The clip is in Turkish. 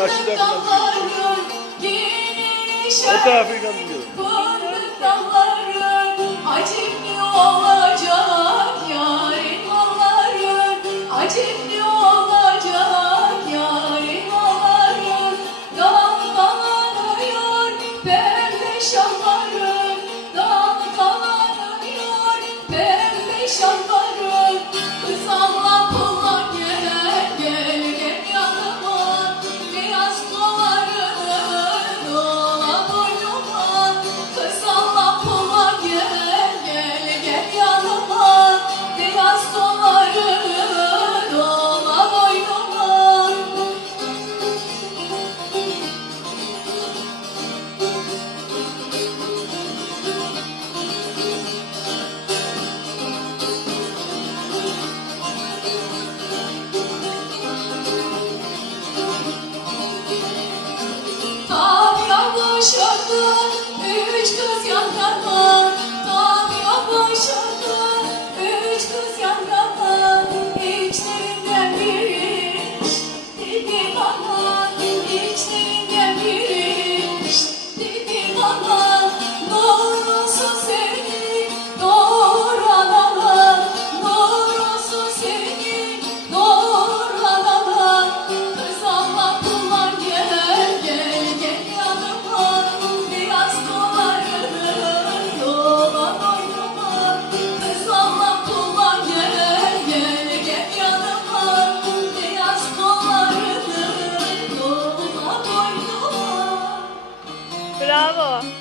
Karşıda O tarafı inanmıyorum. Acı してます、あったあっ。Bravo.